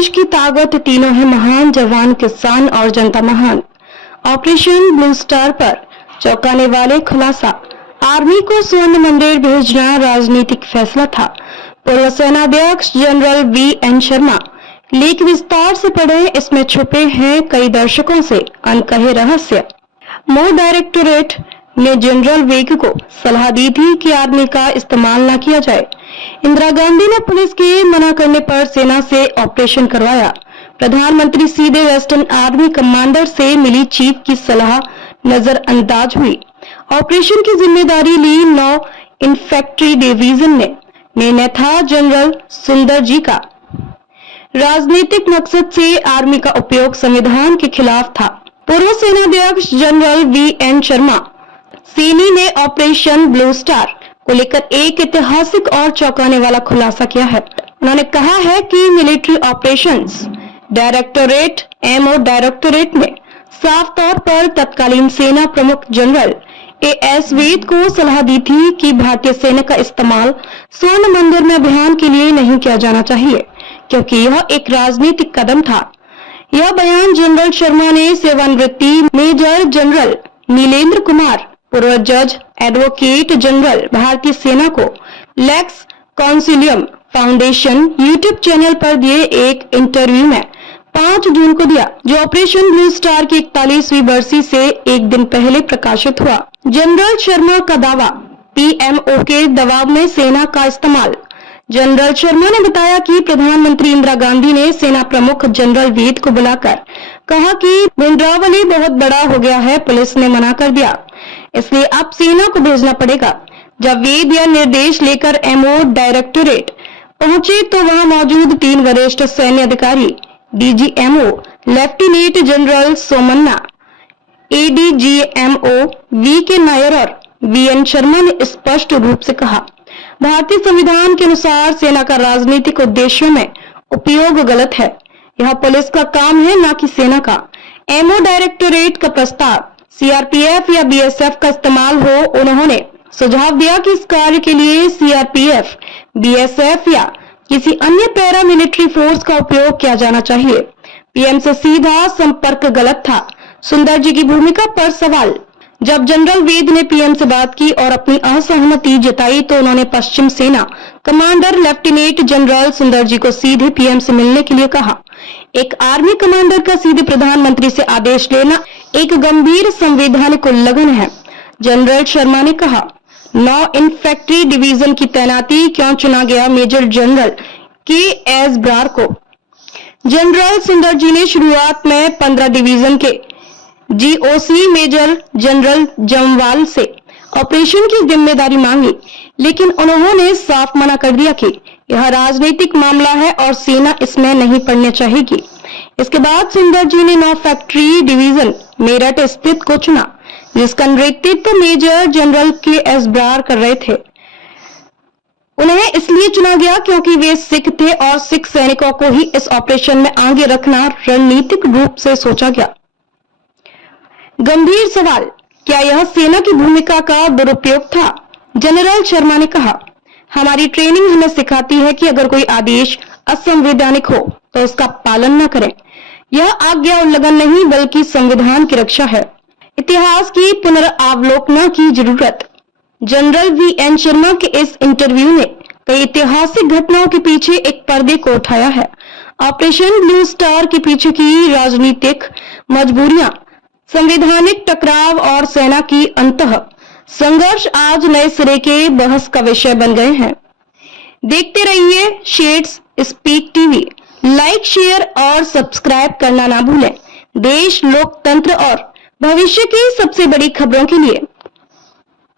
देश की ताकत तीनों है महान, जवान, किसान और जनता महान। ऑपरेशन ब्लू स्टार पर चौंकाने वाले खुलासा, आर्मी को स्वर्ण मंदिर भेजना राजनीतिक फैसला था। पूर्व सेनाध्यक्ष जनरल वीएन शर्मा। लीक विस्तार से पढ़े, इसमें छुपे हैं कई दर्शकों से अनकहे रहस्य। मोर डायरेक्टोरेट ने जनरल वेग को सलाह दी थी कि आर्मी का इस्तेमाल न किया जाए। इंदिरा गांधी ने पुलिस के मना करने पर सेना से ऑपरेशन करवाया। प्रधानमंत्री सीधे वेस्टर्न आर्मी कमांडर से मिली चीफ की सलाह नजरअंदाज हुई। ऑपरेशन की जिम्मेदारी ली 9 इन्फेंट्री डिवीजन ने। निर्णय था जनरल सुंदर जी का। राजनीतिक मकसद से आर्मी का उपयोग संविधान के खिलाफ था। पूर्व सेनाध्यक्ष जनरल वीएन शर्मा सैनी ने ऑपरेशन ब्लू स्टार को लेकर एक ऐतिहासिक और चौंकाने वाला खुलासा किया है। उन्होंने कहा है कि military operations directorate MO directorate ने साफ तौर पर तत्कालीन सेना प्रमुख जनरल एएस वेद को सलाह दी थी कि भारतीय सेना का इस्तेमाल स्वर्ण मंदिर में अभियान के लिए नहीं किया जाना चाहिए, क्योंकि यह एक राजनीतिक कदम था। यह बयान जनरल शर्मा ने सेवानिवृत्ति मेजर जनरल नीलेंद्र कुमार, पूर्व जज एडवोकेट जनरल भारतीय सेना को Lex Consilium Foundation YouTube channel पर दिए एक इंटरव्यू में 5 जून को दिया, जो ऑपरेशन ब्लू स्टार की 41वीं बरसी से एक दिन पहले प्रकाशित हुआ। जनरल शर्मा का दावा, पीएमओ के दबाव में सेना का इस्तेमाल। जनरल शर्मा ने बताया कि प्रधानमंत्री इंदिरा गांधी ने सेना प्रमुख जनरल वेद को बुलाकर कहा कि भिंडरावली बहुत बड़ा हो गया है, पुलिस ने मना कर दिया, इसलिए अब सेना को भेजना पड़ेगा। जब वेद यह निर्देश लेकर एमओ डायरेक्टोरेट पहुंचे तो वहां मौजूद 3 वरिष्ठ सैन्य अधिकारी, DGMO lieutenant general Somanna, ADGMO VK Nair और वीएन शर्मा ने स्पष्ट रूप से कहा, भारतीय संविधान के अनुसार सेना का राजनीतिक उद्देश्यों में उपयोग गलत है। यह पुलिस का काम है, न कि सेना का। एमओ डायरेक्टोरेट का प्रस्ताव सीआरपीएफ या बीएसएफ का इस्तेमाल हो। उन्होंने सुझाव दिया कि इस कार्य के लिए सीआरपीएफ, बीएसएफ या किसी अन्य पैरा मिलिट्री फोर्स का उपयोग किया जाना चाहिए। पीएम से सीधा संपर्क गलत था। सुंदर जी की भूमिका पर सवाल। जब जनरल वेद ने पीएम से बात की और अपनी असहमति जताई तो उन्होंने पश्चिम सेना कमांडर लेफ्टिनेंट जनरल सुंदर जी को सीधे पीएम से मिलने के लिए कहा। एक आर्मी कमांडर का सीधे प्रधानमंत्री से आदेश लेना एक गंभीर संवैधानिक उल्लंघन है। जनरल शर्मा ने कहा, 9 इन्फेंट्री डिवीजन की तैनाती क्यों चुना गया मेजर जनरल के.एस. ब्रार को? जनरल सुंदर जी ने शुरुआत में 15 डिवीजन के जीओसी मेजर जनरल जमवाल से ऑपरेशन की जिम्मेदारी मांगी, लेकिन उन्होंने साफ मना कर दिया कि यह राजनीतिक मामला है और सेना इसमें नहीं पड़नी चाहिए। इसके बाद सुंदर जी ने 9 फैक्ट्री डिवीजन मेरठ स्थित को चुना, जिसका नेतृत्व मेजर जनरल के.एस. ब्रार कर रहे थे। उन्हें इसलिए चुना गया क्योंकि वे सिख थे और सिख सैनिकों को ही इस ऑपरेशन में आगे रखना रणनीतिक रूप से सोचा गया। गंभीर सवाल, क्या यह सेना की भूमिका का दुरुपयोग था? जनरल शर्मा ने कहा, हमारी ट्रेनिंग हमें सिखाती है कि अगर कोई आदेश असंवैधानिक हो तो उसका पालन न करें। यह आज्ञा उल्लंघन नहीं बल्कि संविधान की रक्षा है। इतिहास की पुनरावलोकन की जरूरत। जनरल वीएन शर्मा के इस इंटरव्यू ने कई ऐतिहासिक घटनाओं के पीछे एक पर्दे को उठाया है। ऑपरेशन ब्लू स्टार के पीछे की राजनीतिक मजबूरियां, संवैधानिक टकराव और सेना की अंतः संघर्ष आज नए सिरे के बहस का विषय बन गए हैं। देखते रहिए shades speak TV. Like, share और सब्सक्राइब करना ना भूलें। देश, लोकतंत्र और भविष्य की सबसे बड़ी खबरों के लिए